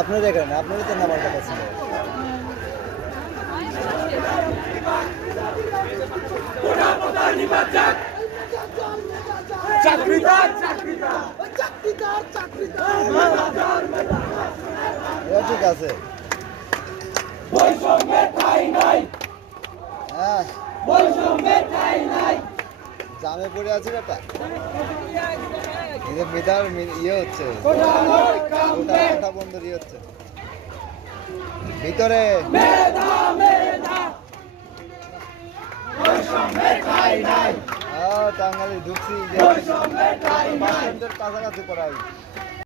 আপনি দেখেন, আপনারই তো নামার কথা ছিল। ঠিক আছে, হ্যাঁ জামে পড়ে আছি বেটা। মেধার ইয়ে হচ্ছে, কথা বন্ধুর ইয়ে হচ্ছে ভিতরে। টাঙ্গালি ঢুকছি কাছাকাছি পড়াই।